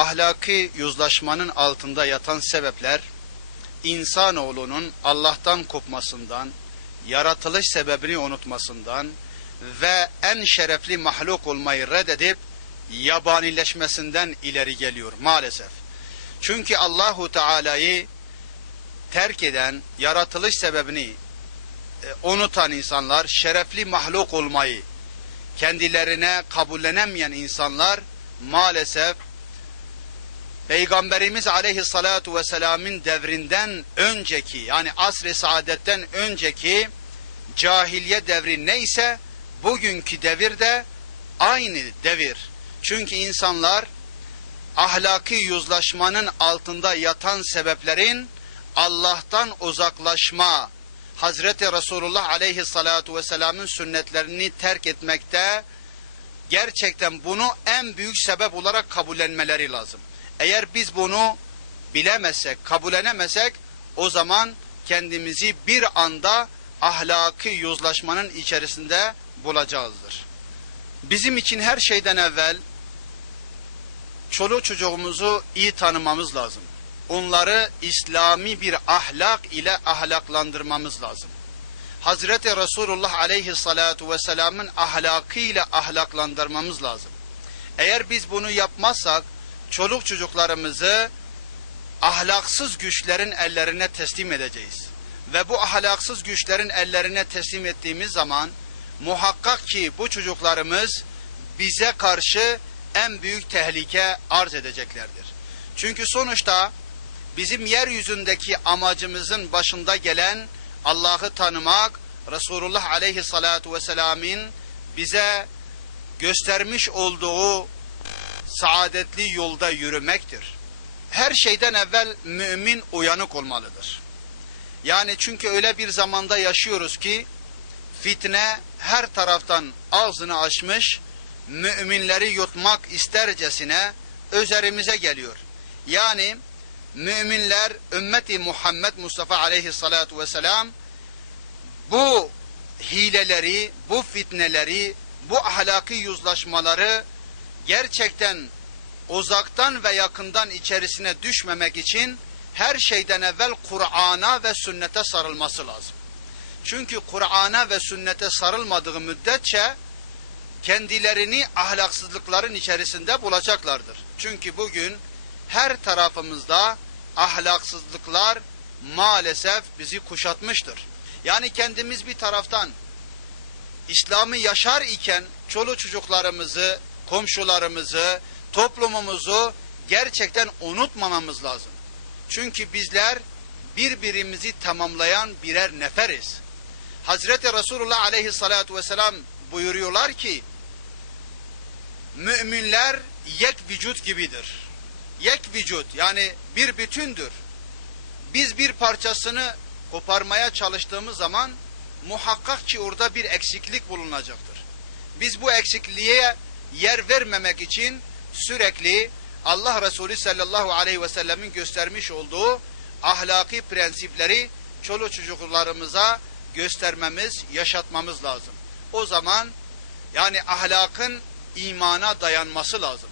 ahlaki yozlaşmanın altında yatan sebepler, insanoğlunun Allah'tan kopmasından, yaratılış sebebini unutmasından ve en şerefli mahluk olmayı reddedip yabanileşmesinden ileri geliyor maalesef. Çünkü Allahu Teala'yı terk eden, yaratılış sebebini unutan insanlar, şerefli mahluk olmayı kendilerine kabullenemeyen insanlar maalesef Peygamberimiz Aleyhissalatu vesselam'ın devrinden önceki, yani asr-ı saadetten önceki cahiliye devri neyse bugünkü devir de aynı devir. Çünkü insanlar ahlaki yozlaşmanın altında yatan sebeplerin Allah'tan uzaklaşma, Hazreti Resulullah Aleyhissalatu vesselam'ın sünnetlerini terk etmekte, gerçekten bunu en büyük sebep olarak kabullenmeleri lazım. Eğer biz bunu bilemezsek, kabullenemezsek, o zaman kendimizi bir anda ahlaki yozlaşmanın içerisinde bulacağızdır. Bizim için her şeyden evvel çoluk çocuğumuzu iyi tanımamız lazım. Onları İslami bir ahlak ile ahlaklandırmamız lazım. Hazreti Resulullah Aleyhissalatu vesselam'ın ahlakıyla ahlaklandırmamız lazım. Eğer biz bunu yapmazsak, çoluk çocuklarımızı ahlaksız güçlerin ellerine teslim edeceğiz. Ve bu ahlaksız güçlerin ellerine teslim ettiğimiz zaman muhakkak ki bu çocuklarımız bize karşı en büyük tehlike arz edeceklerdir. Çünkü sonuçta bizim yeryüzündeki amacımızın başında gelen Allah'ı tanımak, Resulullah Aleyhissalatu vesselam'ın bize göstermiş olduğu saadetli yolda yürümektir. Her şeyden evvel mümin uyanık olmalıdır. Yani çünkü öyle bir zamanda yaşıyoruz ki fitne her taraftan ağzını açmış, müminleri yutmak istercesine üzerimize geliyor. Yani müminler, ümmeti Muhammed Mustafa Aleyhissalatu vesselam bu hileleri, bu fitneleri, bu ahlaki yozlaşmaları gerçekten uzaktan ve yakından içerisine düşmemek için her şeyden evvel Kur'an'a ve sünnete sarılması lazım. Çünkü Kur'an'a ve sünnete sarılmadığı müddetçe kendilerini ahlaksızlıkların içerisinde bulacaklardır. Çünkü bugün her tarafımızda ahlaksızlıklar maalesef bizi kuşatmıştır. Yani kendimiz bir taraftan İslam'ı yaşar iken çoluk çocuklarımızı, komşularımızı, toplumumuzu gerçekten unutmamamız lazım. Çünkü bizler birbirimizi tamamlayan birer neferiz. Hazreti Resulullah Aleyhissalatu vesselam buyuruyorlar ki müminler yek vücut gibidir. Yek vücut, yani bir bütündür. Biz bir parçasını koparmaya çalıştığımız zaman muhakkak ki orada bir eksiklik bulunacaktır. Biz bu eksikliğe yer vermemek için sürekli Allah Resulü sallallahu aleyhi ve sellemin göstermiş olduğu ahlaki prensipleri çoluk çocuklarımıza göstermemiz, yaşatmamız lazım. O zaman yani ahlakın imana dayanması lazım.